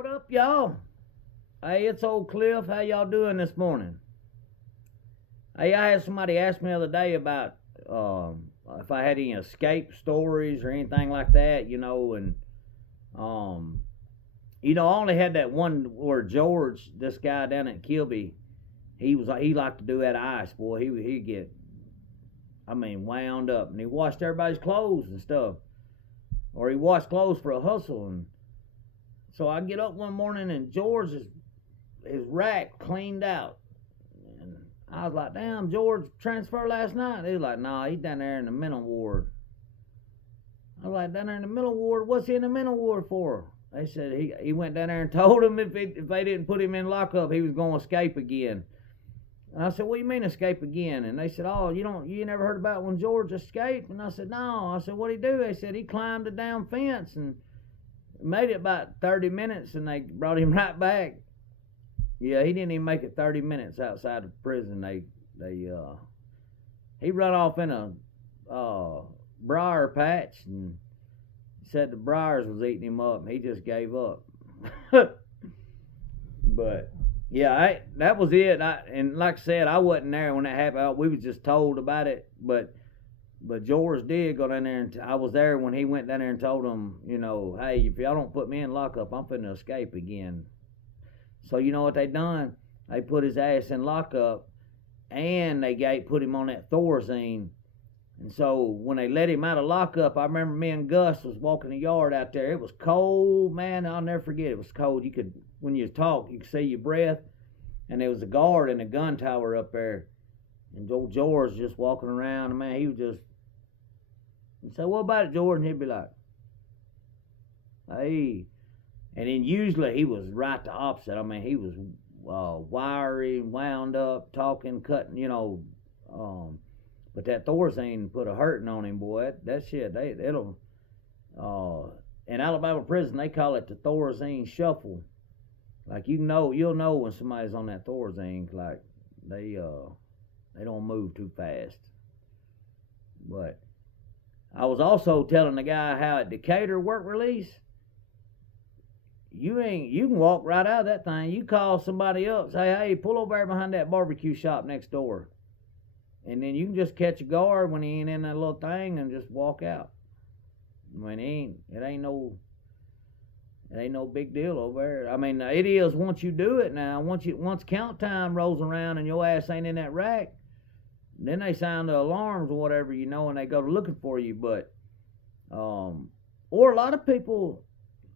What up, y'all? Hey, it's old Cliff. How y'all doing this morning? Hey, I had somebody ask me the other day about if I had any escape stories or anything like that, and um, I only had that one where George, this guy down at Kilby, he liked to do that ice, boy. He'd get, wound up, and he washed everybody's clothes and stuff, or he washed clothes for a hustle, and so I get up one morning and George is his rack cleaned out. And I was like, damn, George transferred last night. He was like, nah, he's down there in the mental ward. I was like, down there in the mental ward? What's he in the mental ward for? They said he went down there and told him if they didn't put him in lockup, he was going to escape again. And I said, what do you mean escape again? And they said, oh, you never heard about when George escaped? And I said, no. I said, what'd he do? They said he climbed a damn fence and made it about 30 minutes, and they brought him right back. Yeah, he didn't even make it 30 minutes outside of prison. He run off in a briar patch and said the briars was eating him up, and he just gave up. But yeah, that was it. And like I said, I wasn't there when that happened. We was just told about it, but George did go down there, and I was there when he went down there and told him, hey, if y'all don't put me in lockup, I'm finna escape again. So you know what they done? They put his ass in lockup, and they put him on that Thorazine. And so when they let him out of lockup, I remember me and Gus was walking the yard out there. It was cold, man. I'll never forget. It was cold. When you talk, you could see your breath. And there was a guard in a gun tower up there. And old George just walking around, and man, he was just. And so, what about it, George? And he'd be like, hey. And then usually he was right the opposite. He was wiry, wound up, talking, cutting, but that Thorazine put a hurting on him, boy. That shit, it'll. In Alabama prison, they call it the Thorazine Shuffle. Like you'll know when somebody's on that Thorazine, like they don't move too fast. But I was also telling the guy how at Decatur work release, you can walk right out of that thing. You call somebody up, say, hey, pull over there behind that barbecue shop next door. And then you can just catch a guard when he ain't in that little thing and just walk out. It ain't no big deal over there. It is once you do it now. Once count time rolls around and your ass ain't in that rack, then they sound the alarms or whatever, and they go looking for you. But or a lot of people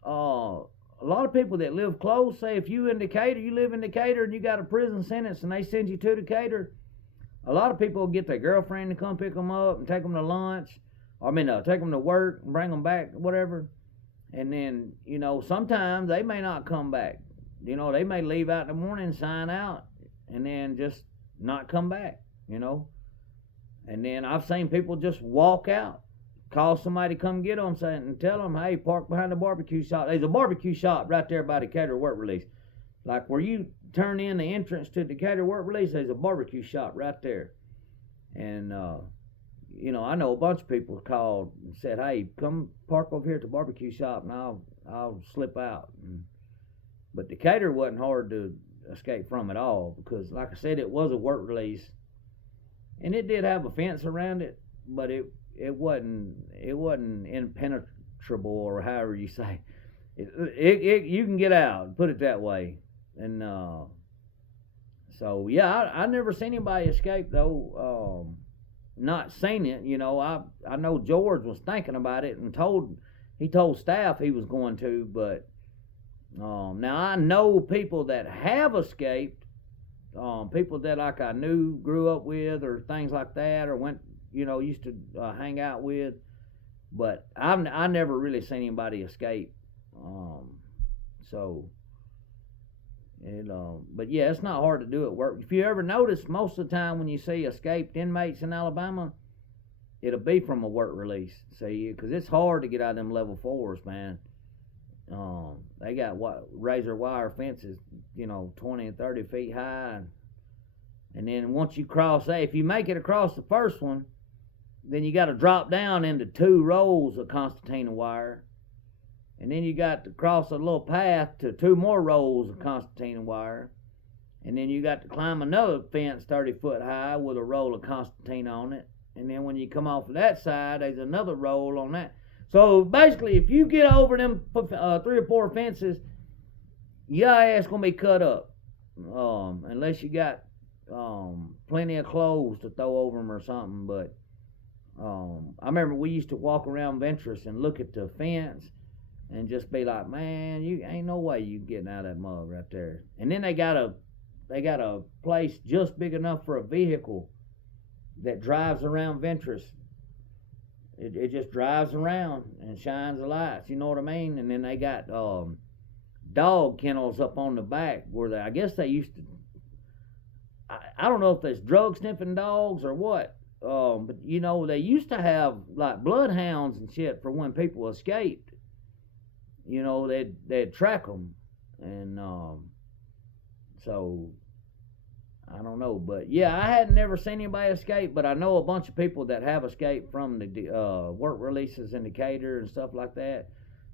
that live close, say if you live in Decatur and you got a prison sentence and they send you to Decatur, a lot of people will get their girlfriend to come pick them up and take them to lunch, take them to work and bring them back, whatever. And then, sometimes they may not come back. They may leave out in the morning, sign out, and then just not come back, And then I've seen people just walk out, call somebody to come get them, and tell them, hey, park behind the barbecue shop. There's a barbecue shop right there by Decatur work release. Like where you turn in the entrance to Decatur work release, there's a barbecue shop right there. And, I know a bunch of people called and said, hey, come park over here at the barbecue shop and I'll slip out. But Decatur wasn't hard to escape from at all because, like I said, it was a work release. And it did have a fence around it, but it wasn't impenetrable, or however you say. You can get out, put it that way. And so yeah, I never seen anybody escape though. Not seen it, I know George was thinking about it and he told staff he was going to, but now I know people that have escaped, people that like I knew, grew up with, or things like that, or went, used to hang out with, but I never really seen anybody escape. But yeah, it's not hard to do at work. If you ever notice, most of the time when you see escaped inmates in Alabama, it'll be from a work release. See, because it's hard to get out of them level 4s, man. They got razor wire fences, 20 and 30 feet high, and then once you cross if you make it across the first one, then you got to drop down into 2 rolls of concertina wire. and then you got to cross a little path to 2 more rolls of concertina wire, and then you got to climb another fence 30 foot high with a roll of concertina on it, and then when you come off of that side, there's another roll on that. So basically, if you get over them 3 or 4 fences, your ass gonna be cut up, unless you got plenty of clothes to throw over them or something. But I remember we used to walk around Ventress and look at the fence and just be like, man, you ain't no way you getting out of that mug right there. And then they got a place just big enough for a vehicle that drives around Ventress. It just drives around and shines the lights, you know what I mean? And then they got dog kennels up on the back where I guess they used to, I don't know if there's drug sniffing dogs or what, but you know, they used to have like bloodhounds and shit for when people escaped. You know, they'd track them, and so I don't know, but yeah, I hadn't never seen anybody escape, but I know a bunch of people that have escaped from the work releases in Decatur and stuff like that.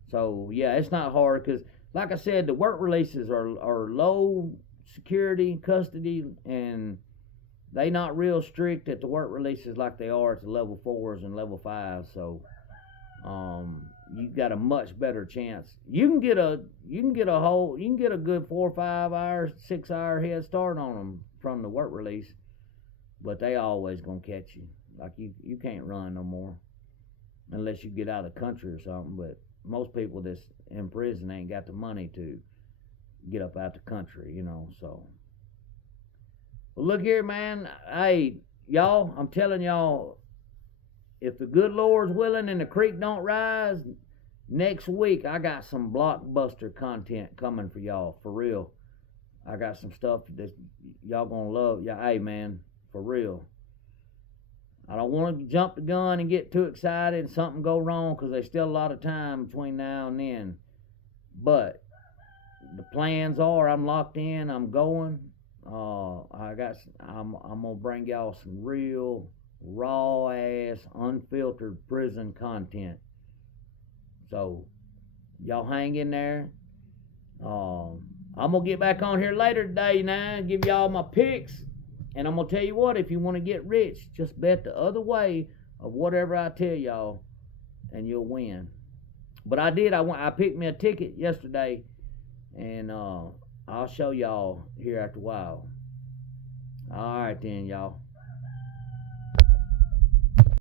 So yeah, it's not hard because, like I said, the work releases are low security, custody, and they not real strict at the work releases like they are at the level 4s and level 5s. So you got a much better chance. You can get a good 4 or 5 hours, 6 hour head start on them from the work release, but they always gonna catch you. Like you can't run no more unless you get out of the country or something. But most people that's in prison ain't got the money to get up out the country, you know. So, well, look here, man. Hey, y'all, I'm telling y'all, if the good Lord's willing and the creek don't rise, next week I got some blockbuster content coming for y'all, for real. I got some stuff that y'all gonna love. Yeah, hey, man, for real. I don't want to jump the gun and get too excited and something go wrong, because there's still a lot of time between now and then. But the plans are, I'm locked in, I'm going. I'm gonna bring y'all some real raw ass, unfiltered prison content. So y'all hang in there. I'm gonna get back on here later today now and give y'all my picks. And I'm gonna tell you what, if you want to get rich, just bet the other way of whatever I tell y'all, and you'll win. But I did. I picked me a ticket yesterday, and I'll show y'all here after a while. All right then, y'all.